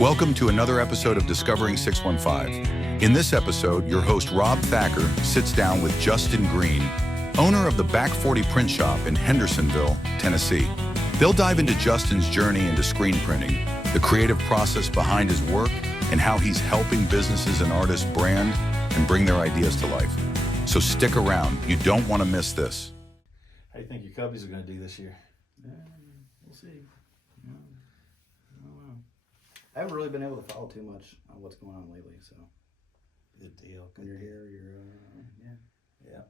Welcome to another episode of Discovering 615. In this episode, your host Rob Thacker sits down with Justin Greene, owner of the Back 40 Print Shop in Hendersonville, Tennessee. They'll dive into Justin's journey into screen printing, the creative process behind his work, and how he's helping businesses and artists brand and bring their ideas to life. So stick around. You don't want to miss this. How do you think your Cubbies are going to do this year? We'll see. I don't know. I haven't really been able to follow too much on what's going on lately, so. Good deal. When you're here, Yeah.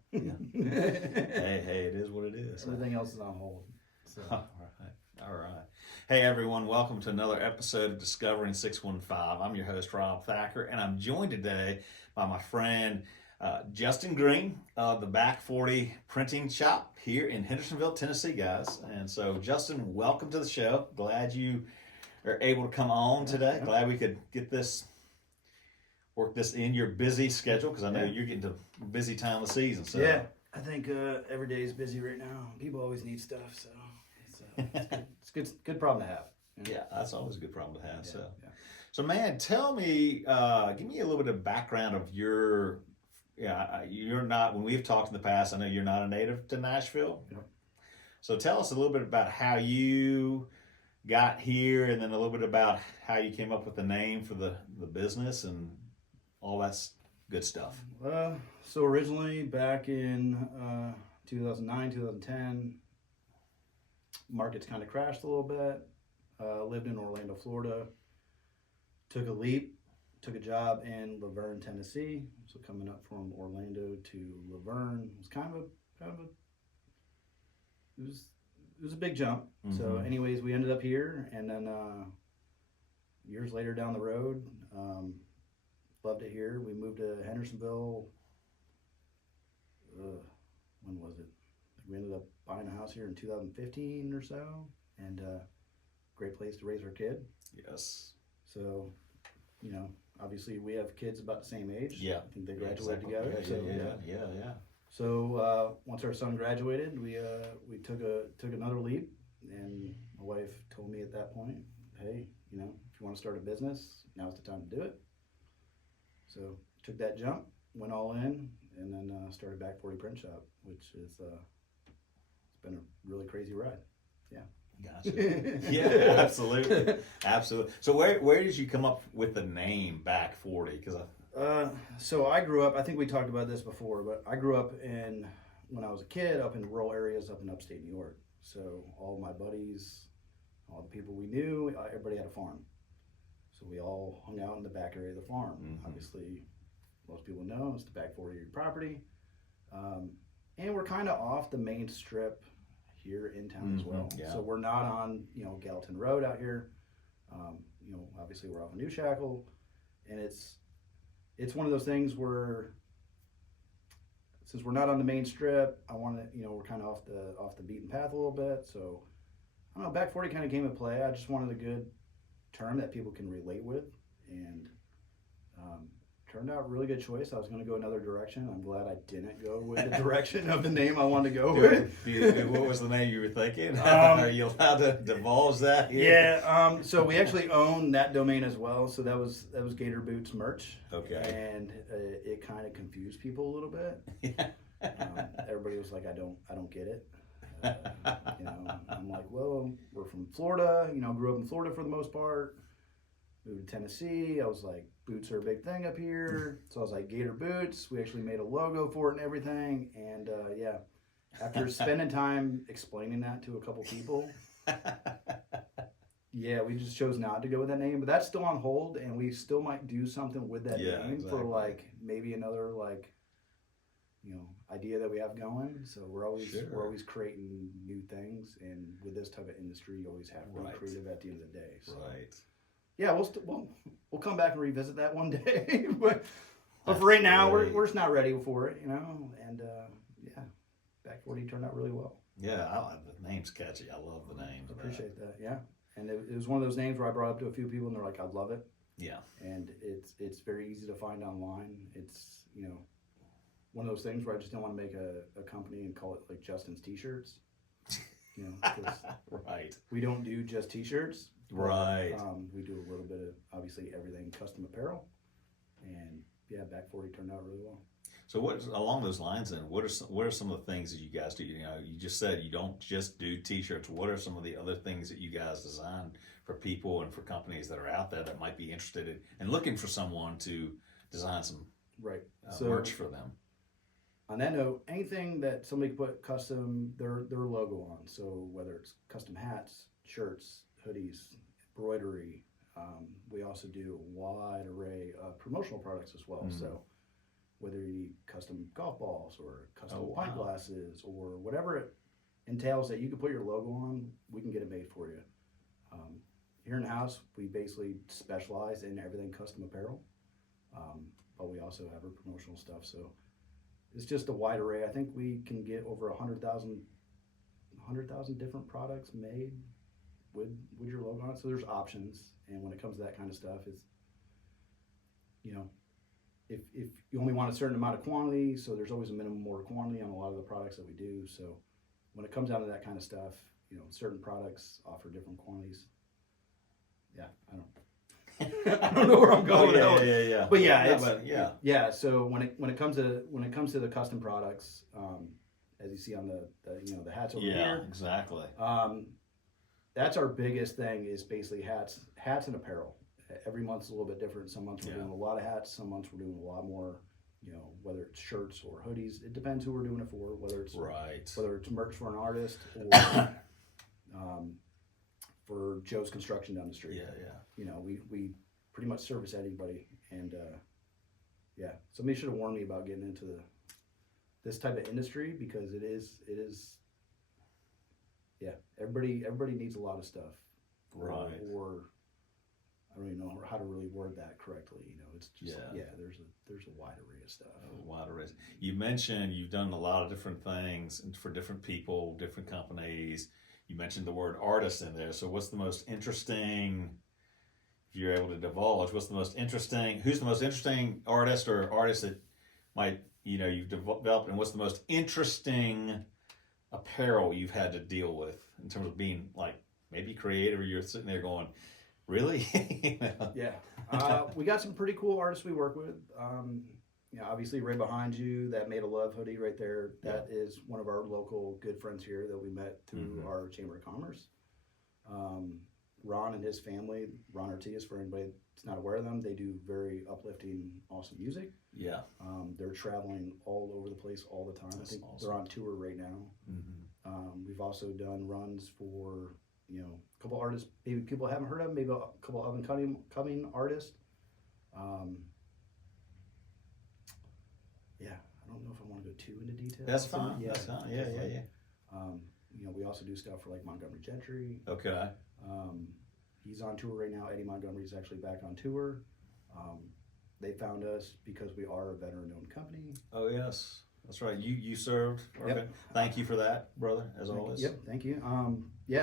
hey, it is what it is. Everything else is on hold. So. All right. Hey, everyone. Welcome to another episode of Discovering 615. I'm your host, Rob Thacker, and I'm joined today by my friend, Justin Greene of the Back 40 Printing Shop here in Hendersonville, Tennessee, guys. And so, Justin, welcome to the show. Glad you are able to come on today. Yeah. Glad we could work this in your busy schedule, because I know you're getting to a busy time of the season. So. Yeah, I think every day is busy right now. People always need stuff, so it's good problem to have. Yeah, that's always a good problem to have. Yeah. So man, tell me, give me a little bit of background of your. You're not. When we've talked in the past, I know you're not a native to Nashville. Yep. So tell us a little bit about how you got here, and then a little bit about how you came up with the name for the business and all that's good stuff. So originally back in 2009, 2010, markets kind of crashed a little bit. Lived in Orlando, Florida. Took a leap. Took a job in Laverne, Tennessee. So coming up from Orlando to Laverne was it was a big jump. Mm-hmm. So anyways, we ended up here, and then years later down the road, loved it here. We moved to Hendersonville. When was it? We ended up buying a house here in 2015 or so, and great place to raise our kid. Yes. So, obviously we have kids about the same age. Yeah. I think they graduated exactly. together. Yeah. So once our son graduated, we took another leap, and my wife told me at that point, hey, if you want to start a business, now's the time to do it. So took that jump, went all in, and then started Back 40 Print Shop, which is it's been a really crazy ride. Yeah. Gotcha. Yeah, absolutely. So where did you come up with the name Back 40? Because so I grew up, I think we talked about this before, but I grew up when I was a kid, up in rural areas up in upstate New York. So all my buddies, all the people we knew, everybody had a farm. So we all hung out in the back area of the farm. Mm-hmm. Obviously, most people know it's the Back 40 property. And we're kind of off the main strip here in town as well. Yeah. So we're not on, Gallatin Road out here. Obviously we're off of New Shackle, and it's one of those things where, since we're not on the main strip, I want to, we're kind of off the beaten path a little bit. So I don't know, Back 40 kind of came into play. I just wanted a good term that people can relate with, and turned out a really good choice. I was going to go another direction. I'm glad I didn't go with the direction of the name I wanted to go with. What was the name you were thinking? Are you allowed to divulge that here? Yeah. So we actually own that domain as well. So that was Gator Boots merch. Okay. And it kind of confused people a little bit. Everybody was like, I don't get it. I'm like, well, we're from Florida. Grew up in Florida for the most part. Moved to Tennessee. I was like, boots are a big thing up here. So I was like, Gator Boots. We actually made a logo for it and everything. And after spending time explaining that to a couple people, we just chose not to go with that name. But that's still on hold, and we still might do something with that name for maybe another idea that we have going. So we're always creating new things, and with this type of industry, you always have to be creative at the end of the day. So. Right. Yeah, we'll come back and revisit that one day, but for right now, we're just not ready for it, And Back 40 turned out really well. Yeah, the name's catchy. I love the name. I appreciate that. Yeah, and it was one of those names where I brought up to a few people, and they're like, "I love it." Yeah, and it's very easy to find online. It's one of those things where I just don't want to make a company and call it like Justin's T-shirts. Right. We don't do just T-shirts. Right. We do a little bit of obviously everything custom apparel, and yeah, Back 40 turned out really well. So what along those lines then? What are some of the things that you guys do? You know, you just said you don't just do T-shirts. What are some of the other things that you guys design for people and for companies that are out there that might be interested in and looking for someone to design some Right. merch for them? On that note, anything that somebody can put custom their logo on, so whether it's custom hats, shirts, hoodies, embroidery, we also do a wide array of promotional products as well. So whether you need custom golf balls or custom pint glasses or whatever it entails that you can put your logo on, we can get it made for you. Here in the house, we basically specialize in everything custom apparel, but we also have our promotional stuff. So it's just a wide array. I think we can get over 100,000 different products made with your logo on it. So there's options, and when it comes to that kind of stuff, it's, you know, if you only want a certain amount of quantity, so there's always a minimum order quantity on a lot of the products that we do. So when it comes down to that kind of stuff, you know, certain products offer different quantities. Yeah, I don't know where I'm going. Yeah. But yeah, So when it comes to the custom products, as you see on the hats over here. Yeah, exactly. That's our biggest thing is basically hats and apparel. Every month's a little bit different. Some months we're doing a lot of hats. Some months we're doing a lot more. You know, whether it's shirts or hoodies, it depends who we're doing it for. Whether it's merch for an artist or for Joe's Construction down the street. Yeah. You know, we pretty much service anybody, and somebody should have warned me about getting into this type of industry, because it is everybody needs a lot of stuff, right? Or I don't even know how to really word that correctly. You know, it's just there's a wide array of stuff. A wide array. You mentioned you've done a lot of different things for different people, different companies. You mentioned the word artist in there. So what's the most interesting, if you're able to divulge, who's the most interesting artist or artist that might, you know, you've developed, and what's the most interesting apparel you've had to deal with in terms of being like maybe creative, or you're sitting there going, really? You know? Yeah. We got some pretty cool artists we work with. You know, obviously right behind you, that Made of Love hoodie right there, that is one of our local good friends here that we met through our Chamber of Commerce. Ron and his family, Ron Ortiz, for anybody that's not aware of them, they do very uplifting, awesome music. Yeah. They're traveling all over the place all the time. That's I think awesome. they're on tour right now. We've also done runs for, you know, a couple artists maybe people haven't heard of, maybe a couple up and coming artists. I don't know if I want to go too into detail. That's fine. That's fine. Yeah. You know, we also do stuff for like Montgomery Gentry. Okay. He's on tour right now. Eddie Montgomery's actually back on tour. They found us because we are a veteran-owned company. Oh yes, that's right. You served. Okay. Yep. Thank you for that, brother. As always. Yep. Thank you.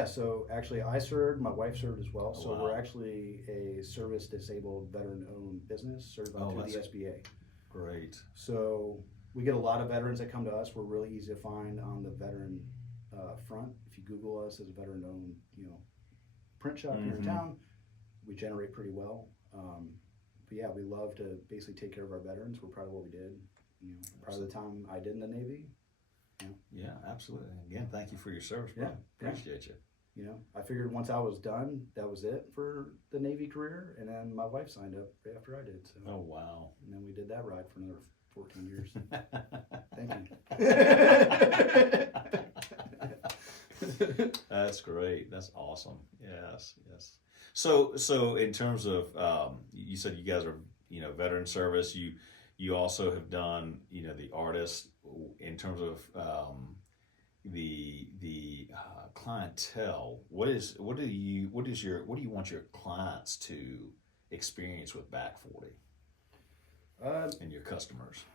So actually, I served. My wife served as well. So we're actually a service-disabled, veteran-owned business certified through the SBA. Great. So we get a lot of veterans that come to us. We're really easy to find on the veteran front. If you Google us as a veteran-owned, you know, print shop here in town, we generate pretty well. But yeah, we love to basically take care of our veterans. We're proud of what we did. You know, proud of the time I did in the Navy. Yeah, absolutely. Again, thank you for your service, bro. Appreciate you. You know, I figured once I was done, that was it for the Navy career, and then my wife signed up right after I did. So. Oh wow! And then we did that ride for another 14 years. Thank you. That's great. That's awesome. Yes. So in terms of, you said you guys are, you know, veteran service. You also have done, you know, the artist in terms of the clientele. What do you want your clients to experience with Back 40 and your customers?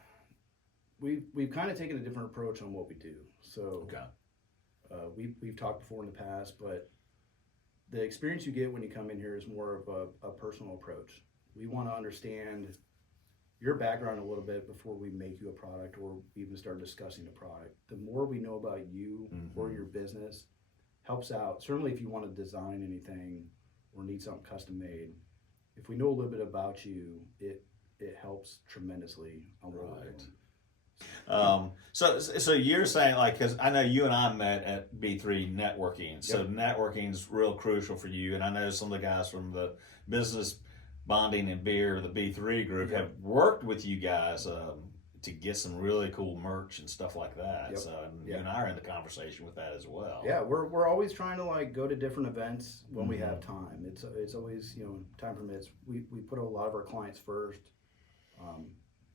We've kind of taken a different approach on what we do. So we've talked before in the past, but the experience you get when you come in here is more of a personal approach. We want to understand your background a little bit before we make you a product or even start discussing the product. The more we know about you or your business helps out. Certainly if you want to design anything or need something custom made, if we know a little bit about you, it helps tremendously on what we're doing. So you're saying, like, because I know you and I met at B3 networking, so Yep. networking's real crucial for you, and I know some of the guys from the business bonding and beer, the B3 group, Yep. have worked with you guys to get some really cool merch and stuff like that. Yep. So you Yeah. and I are in the conversation with that as well. Yeah, we're always trying to like go to different events when we Mhm. have time. It's always, you know, time permits. We put a lot of our clients first.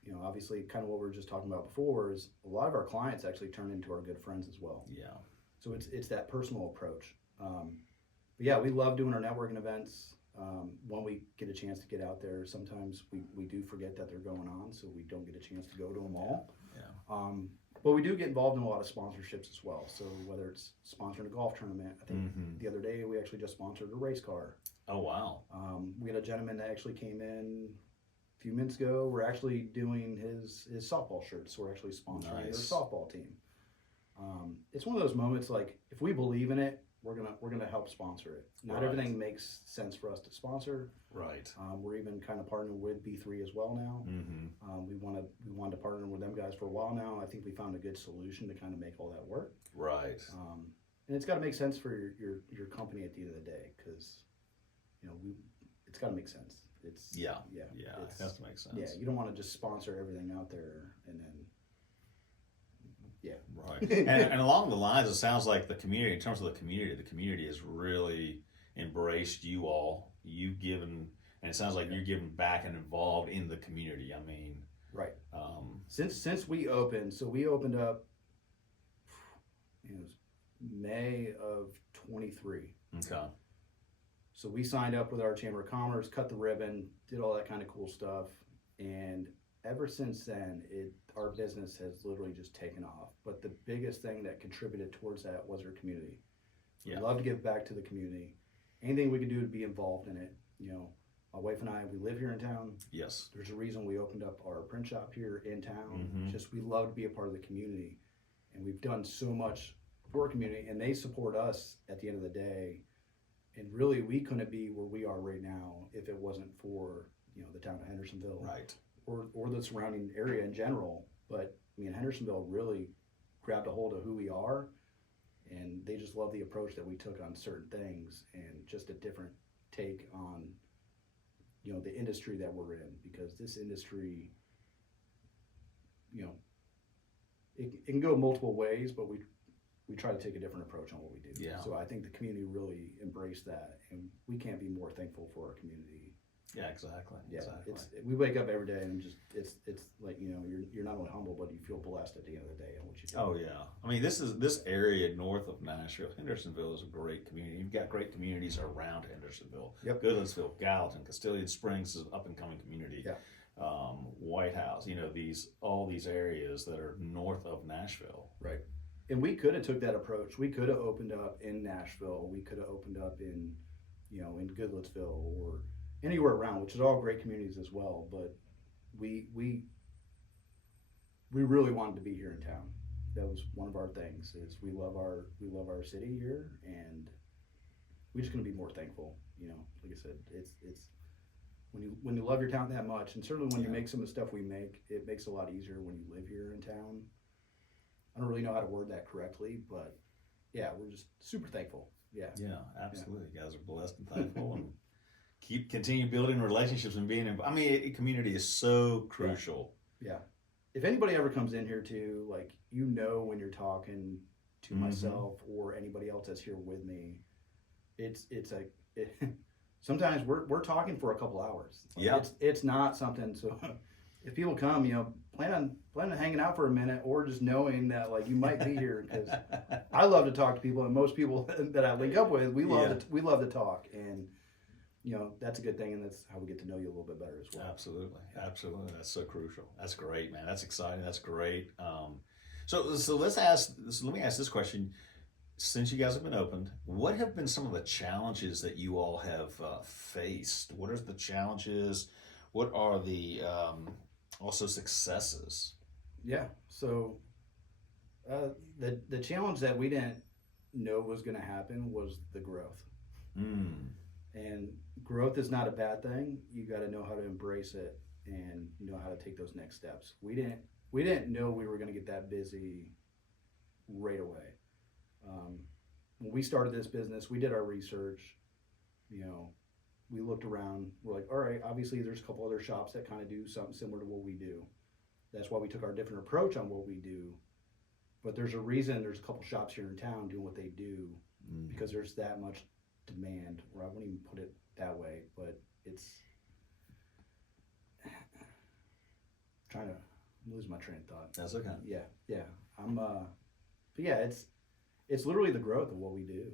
You know, obviously, kind of what we were just talking about before is a lot of our clients actually turn into our good friends as well. Yeah. So it's that personal approach. But yeah, we love doing our networking events. When we get a chance to get out there, sometimes we do forget that they're going on, so we don't get a chance to go to them all. Yeah. But we do get involved in a lot of sponsorships as well. So whether it's sponsoring a golf tournament, I think Mhm. the other day we actually just sponsored a race car. Oh wow. We had a gentleman that actually came in a few minutes ago. We're actually doing his softball shirts, so we're actually sponsoring their Nice. softball team. It's one of those moments like if we believe in it, we're gonna help sponsor it. Not Right. everything makes sense for us to sponsor. Right. We're even kind of partnering with B3 as well now. Mm-hmm. We wanted to partner with them guys for a while now. I think we found a good solution to kind of make all that work. Right. And it's got to make sense for your company at the end of the day, because you know it's got to make sense. It's Yeah. yeah Yeah. It it's, has to make sense. yeah. You don't want to just sponsor everything out there and then Right. And along the lines, it sounds like the community, in terms of the community has really embraced you all. You've given, and it sounds like you're giving back and involved in the community. I mean, right. Since we opened, so we opened up. It was May of 23. okay. So we signed up with our Chamber of Commerce, cut the ribbon, did all that kind of cool stuff, and ever since then, our business has literally just taken off. But the biggest thing that contributed towards that was our community. Yeah. We love to give back to the community. Anything we could do to be involved in it. You know, my wife and I, we live here in town. Yes. There's a reason we opened up our print shop here in town. Mhm. Just we love to be a part of the community, and we've done so much for our community, and they support us at the end of the day. And really, we couldn't be where we are right now if it wasn't for, you know, the town of Hendersonville, Right. or the surrounding area in general. But I mean, Hendersonville really grabbed a hold of who we are, and they just love the approach that we took on certain things, and just a different take on, you know, the industry that we're in, because this industry, you know, it can go multiple ways, but we try to take a different approach on what we do. Yeah. So I think the community really embraced that, and we can't be more thankful for our community. Yeah, exactly. Yeah, Exactly. we wake up every day and just it's like, you know, you're not only humble, but you feel blessed at the end of the day on what you do. Oh yeah. I mean, this area north of Nashville, Hendersonville is a great community. You've got great communities around Hendersonville. Yep. Goodlettsville, Gallatin, Castilian Springs is an up and coming community. Yeah. White House, you know, all these areas that are north of Nashville. Right. And we could have took that approach. We could have opened up in Nashville. We could have opened up in, you know, in Goodlettsville or anywhere around, which is all great communities as well. But we really wanted to be here in town. That was one of our things. Is we love our city here, and we're just gonna be more thankful. You know, like I said, it's when you love your town that much, and certainly when you make some of the stuff we make, it makes it a lot easier when you live here in town. I don't really know how to word that correctly, but yeah, we're just super thankful. Yeah. Yeah, absolutely. You guys are blessed and thankful, and continue building relationships and being. I mean, community is so crucial. Yeah. If anybody ever comes in here too, like, you know, when you're talking to myself or anybody else that's here with me, it's like sometimes we're talking for a couple hours. Like, Yeah. It's not something. So if people come, you know, plan on hanging out for a minute, or just knowing that like you might be here, because I love to talk to people, and most people that I link up with, we love to talk, and you know, that's a good thing, and that's how we get to know you a little bit better as well. Absolutely. That's so crucial. That's great, man. That's exciting. That's great. So let me ask this question. Since you guys have been opened, what have been some of the challenges that you all have faced? What are the challenges? What are the also successes? Yeah. So the challenge that we didn't know was going to happen was the growth. And growth is not a bad thing. You got to know how to embrace it and know how to take those next steps. We didn't know we were going to get that busy right away. When we started this business, we did our research. You know, we looked around. We're like, all right, obviously there's a couple other shops that kind of do something similar to what we do. That's why we took our different approach on what we do. But there's a reason there's a couple shops here in town doing what they do, because there's that much demand, or I wouldn't even put it that way, but it's trying to lose my train of thought. That's okay. Yeah. But yeah, it's literally the growth of what we do.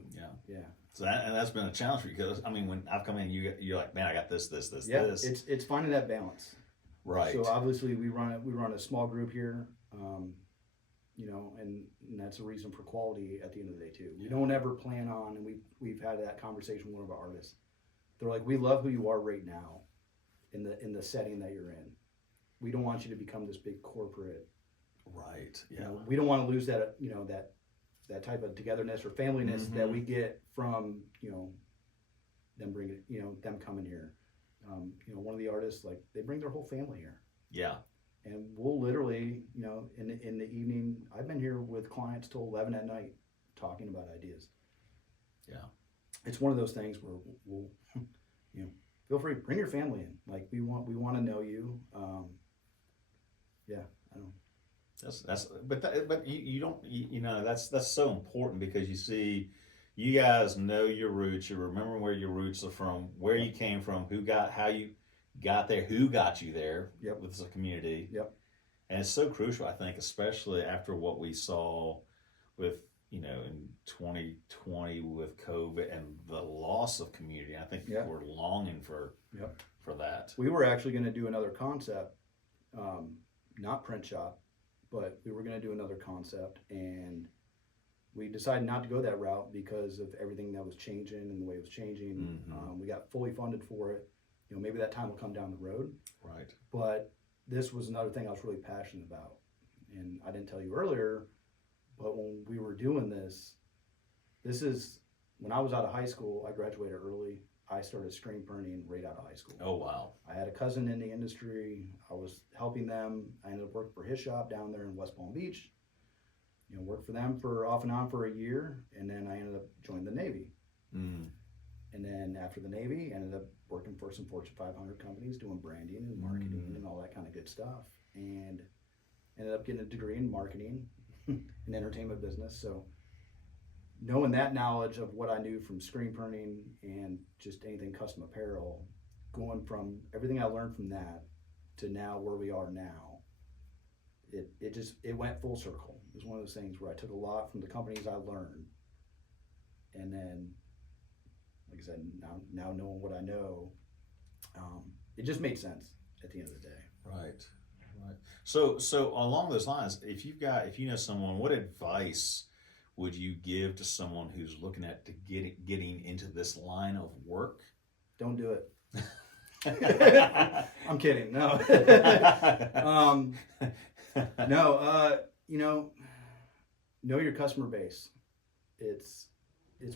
Yeah. So that's been a challenge for you, because I mean, when I've come in, you're like, man, I got this. Yeah, it's finding that balance. Right. So obviously we run a small group here, you know, and that's a reason for quality at the end of the day too. We don't ever plan on, and we've had that conversation with one of our artists. They're like, we love who you are right now, in the setting that you're in. We don't want you to become this big corporate. Right. Yeah. You know, we don't want to lose that, you know, that type of togetherness or familyness that we get from, you know, them coming here. You know, one of the artists, like, they bring their whole family here. Yeah. And we'll literally, you know, in the evening, I've been here with clients till 11 at night talking about ideas. Yeah. It's one of those things where we'll you know, feel free, bring your family in. Like, we want to know you. Yeah, I don't. But you don't, you know, that's so important, because you see, you guys know your roots. You remember where your roots are from, where you came from, how you got there, who got you there. Yep. With the community. Yep. And it's so crucial, I think, especially after what we saw with, you know, in 2020 with COVID and the loss of community. I think people were longing for that. We were actually going to do another concept, not print shop, but we were going to do another concept, and we decided not to go that route because of everything that was changing and the way it was changing. We got fully funded for it. You know, maybe that time will come down the road. Right. But this was another thing I was really passionate about. And I didn't tell you earlier, but when we were doing this is when I was out of high school. I graduated early. I started screen printing right out of high school. Oh, wow. I had a cousin in the industry. I was helping them. I ended up working for his shop down there in West Palm Beach. You know, worked for them for off and on for a year, and then I ended up joining the Navy. And then after the Navy, I ended up working for some Fortune 500 companies doing branding and marketing and all that kind of good stuff, and ended up getting a degree in marketing and entertainment business. So knowing that knowledge of what I knew from screen printing and just anything custom apparel, going from everything I learned from that to now where we are now, it went full circle. It was one of those things where I took a lot from the companies I learned, and then, like I said, now knowing what I know, it just made sense at the end of the day. Right. So along those lines, if you know someone, what advice would you give to someone who's looking at getting into this line of work? Don't do it. I'm kidding. No. No. You know your customer base. It's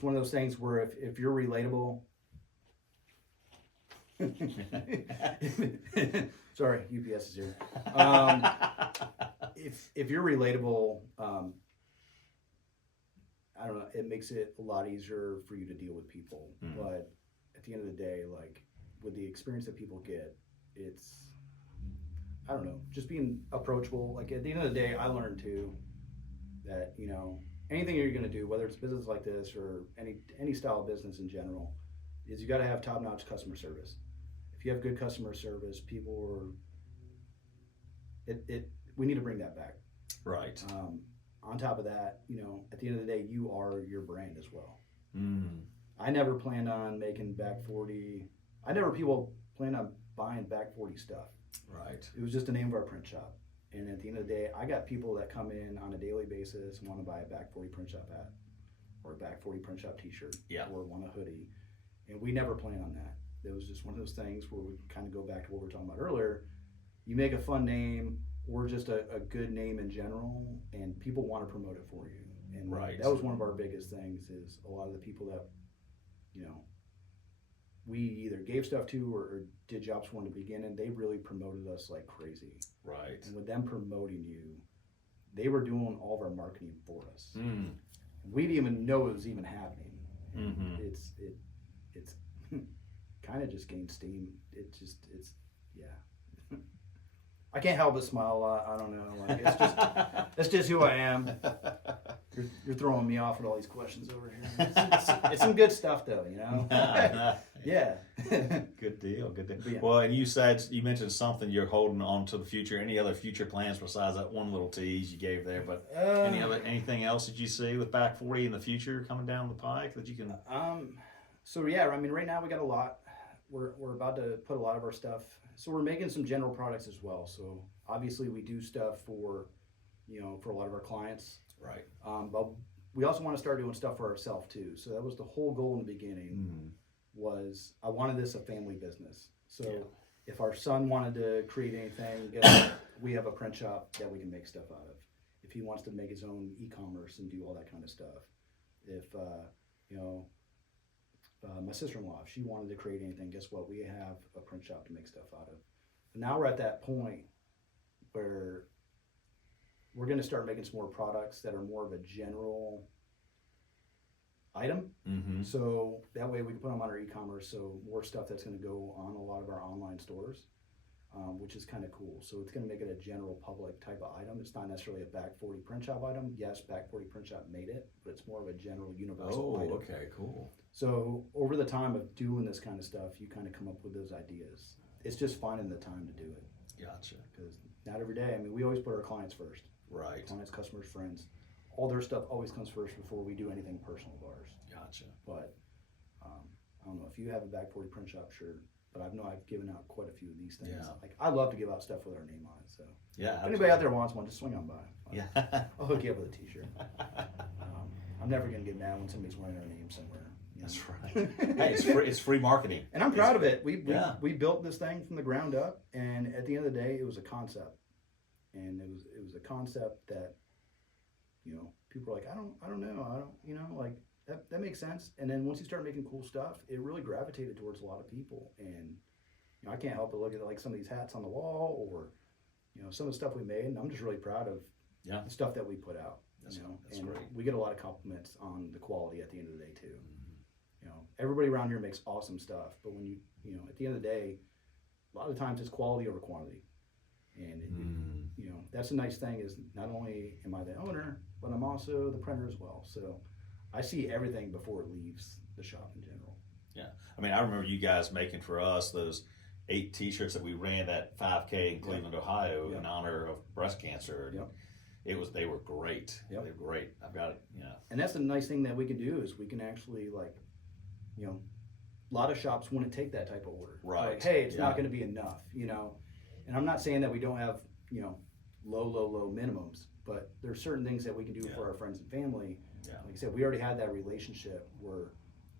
one of those things where if you're relatable. Sorry, UPS is here. If you're relatable, I don't know, it makes it a lot easier for you to deal with people. But at the end of the day, like, with the experience that people get, it's, I don't know, just being approachable. Like, at the end of the day, I learned too that, you know, anything you're going to do, whether it's business like this or any style of business in general, is you got to have top-notch customer service. If you have good customer service, people we need to bring that back. Right. On top of that, you know, at the end of the day, you are your brand as well. I never planned on making back 40. I never people planned on buying back 40 stuff. Right. It was just the name of our print shop. And at the end of the day, I got people that come in on a daily basis and want to buy a back 40 print shop hat or a back 40 print shop t-shirt or want a hoodie. And we never planned on that. It was just one of those things where we kind of go back to what we were talking about earlier. You make a fun name or just a good name in general, and people want to promote it for you. And that was one of our biggest things, is a lot of the people that, you know, we either gave stuff to or did jobs for in the beginning, they really promoted us like crazy. Right. And with them promoting you, they were doing all of our marketing for us. Mm. We didn't even know it was even happening. Mm-hmm. It's kind of just gained steam. It's yeah. I can't help but smile a lot. I don't know. Like it's just who I am. You're throwing me off with all these questions over here. It's some good stuff though, you know. Yeah. Good deal. Good deal. Yeah. Well, and you mentioned something you're holding on to the future. Any other future plans besides that one little tease you gave there? But anything else that you see with Back 40 in the future coming down the pike that you can? So yeah, I mean, right now we got a lot. We're about to put a lot of our stuff. So we're making some general products as well. So obviously we do stuff for a lot of our clients. Right. But we also want to start doing stuff for ourselves too. So that was the whole goal in the beginning. Was I wanted this a family business. So if our son wanted to create anything, we have a print shop that we can make stuff out of. If he wants to make his own e-commerce and do all that kind of stuff. If my sister-in-law, if she wanted to create anything, guess what? We have a print shop to make stuff out of. But now we're at that point where we're going to start making some more products that are more of a general item. Mm-hmm. So that way we can put them on our e-commerce. So more stuff that's going to go on a lot of our online stores, which is kind of cool. So it's going to make it a general public type of item. It's not necessarily a Back 40 print shop item. Yes, Back 40 print shop made it, but it's more of a general universal item. Okay, cool. So over the time of doing this kind of stuff, you kind of come up with those ideas. It's just finding the time to do it. Gotcha. Because not every day, I mean, we always put our clients first. Right. Clients, customers, friends. All their stuff always comes first before we do anything personal of ours. Gotcha. But I don't know if you have a Back 40 print shop shirt, but I've given out quite a few of these things. Yeah. Like I love to give out stuff with our name on it. So Yeah. if anybody out there wants one, just swing on by. Yeah. I'll hook you up with a T-shirt. I'm never gonna get mad when somebody's wearing our name somewhere. You know? That's right. Hey, it's free marketing. And I'm proud of it. We built this thing from the ground up, and at the end of the day, it was a concept, and it was a concept that, people are like, I don't know, like that makes sense. And then once you start making cool stuff, it really gravitated towards a lot of people, and I can't help but look at like some of these hats on the wall, or some of the stuff we made, and I'm just really proud of the stuff that we put out. That's and great. We get a lot of compliments on the quality at the end of the day too. Everybody around here makes awesome stuff, but when at the end of the day, a lot of times it's quality over quantity. And that's the nice thing is not only am I the owner, but I'm also the printer as well. So I see everything before it leaves the shop in general. Yeah. I mean, I remember you guys making for us those 8 T-shirts that we ran at 5K in Cleveland, Ohio in honor of breast cancer. Yep. They were great. Yep. They were great. I've got it. And that's the nice thing that we can do is we can actually a lot of shops wouldn't take that type of order. Right. Like, hey, it's not going to be enough, And I'm not saying that we don't have, low minimums, but there's certain things that we can do for our friends and family. Yeah. Like I said, we already had that relationship where,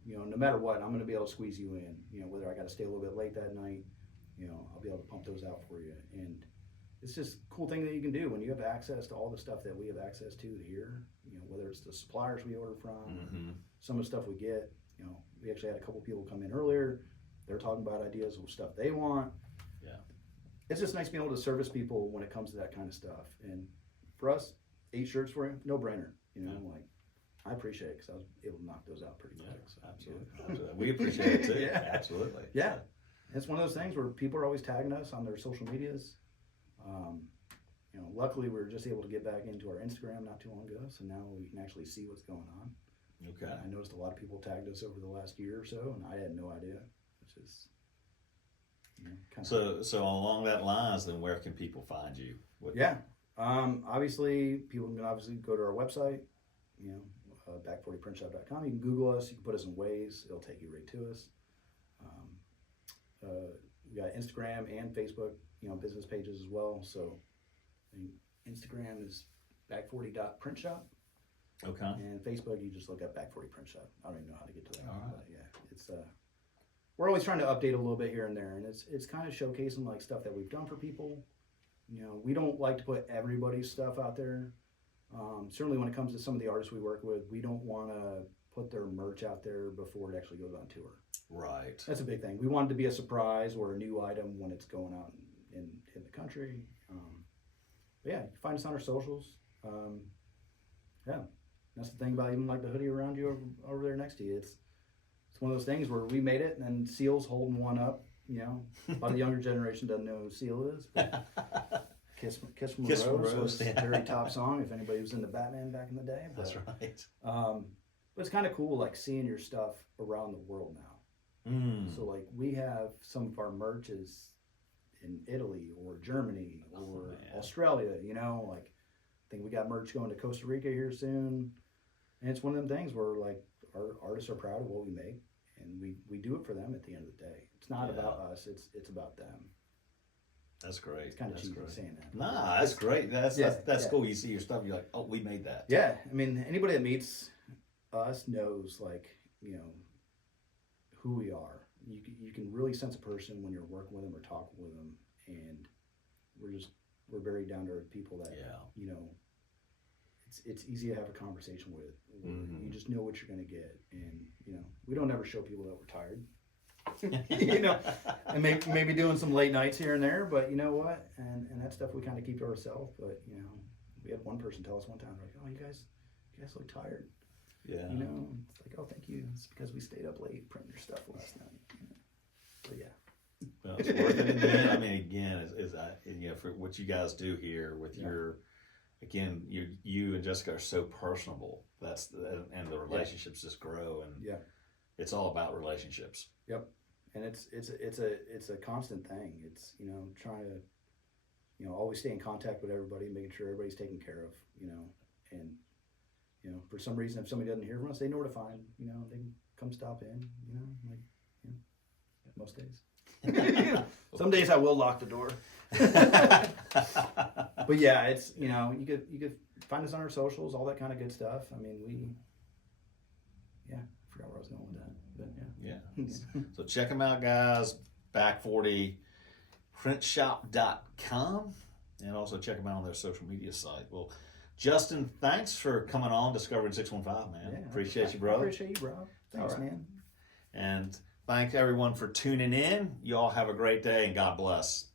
no matter what, I'm going to be able to squeeze you in. Whether I got to stay a little bit late that night, I'll be able to pump those out for you. And it's just a cool thing that you can do when you have access to all the stuff that we have access to here. Whether it's the suppliers we order from, some of the stuff we get. We actually had a couple people come in earlier. They're talking about ideas of stuff they want. Yeah. It's just nice being able to service people when it comes to that kind of stuff. And for us, 8 shirts for you, no brainer. I appreciate it because I was able to knock those out pretty quick. So, Absolutely. We appreciate it too. Yeah. Absolutely. Yeah. It's one of those things where people are always tagging us on their social medias. Luckily we were just able to get back into our Instagram not too long ago, so now we can actually see what's going on. Okay. I noticed a lot of people tagged us over the last year or so, and I had no idea, which is So along that lines, then where can people find you? Obviously, people can go to our website, back40printshop.com. You can Google us. You can put us in Waze. It'll take you right to us. We got Instagram and Facebook, business pages as well. So Instagram is back40.printshop. Okay. And Facebook, you just look up Back 40 Print Shop. I don't even know how to get to that. All right. But yeah, it's we're always trying to update a little bit here and there, and it's kind of showcasing like stuff that we've done for people. We don't like to put everybody's stuff out there. Certainly when it comes to some of the artists we work with, we don't want to put their merch out there before it actually goes on tour. Right. That's a big thing. We want it to be a surprise or a new item when it's going out in the country. But yeah, you can find us on our socials. Yeah, that's the thing about even like the hoodie around you over there next to you. It's one of those things where we made it, and then Seal's holding one up. You know, a lot of the younger generation doesn't know who Seal is. But Kiss from a Rose was a very top song if anybody was into Batman back in the day. But, That's right. but it's kind of cool, like seeing your stuff around the world now. So like we have some of our merches in Italy or Germany or Australia. You know, like I think we got merch going to Costa Rica here soon, and it's one of them things where like our artists are proud of what we make, and we do it for them at the end of the day. It's not about us. It's about them. That's great. It's kind of cheesy saying that. Nah, that's great. That's cool. You see your stuff, you're like, oh, we made that. Yeah, I mean, anybody that meets us knows, like, you know, who we are. You can really sense a person when you're working with them or talking with them, and we're very down to earth people that you know. It's easy to have a conversation with. You just know what you're going to get, and you know, we don't ever show people that we're tired. You know, and maybe doing some late nights here and there, but you know what, and that stuff we kind of keep to ourselves. But you know, we had one person tell us one time, like, oh, you guys look tired. Yeah. You know, it's like, oh, thank you. It's because we stayed up late printing your stuff last night. You know? So yeah. Well, it's worth it. Again, I mean, again, you know, for what you guys do here with your, again, you and Jessica are so personable. And the relationships just grow, and it's all about relationships. Yep. And it's a constant thing. It's, you know, trying to, you know, always stay in contact with everybody, making sure everybody's taken care of, you know, and, you know, for some reason, if somebody doesn't hear from us, they know where to find, you know, they can come stop in, you know, like, you know, most days. Some days I will lock the door. But yeah, it's, you know, you could find us on our socials, all that kind of good stuff. I mean, I forgot where I was going with that, but yeah. So check them out, guys. Back40printshop.com, and also check them out on their social media site. Well, Justin, thanks for coming on Discovering 615, man. Yeah, appreciate you, brother. Appreciate you, bro. Thanks, man. And thanks everyone for tuning in. You all have a great day, and God bless.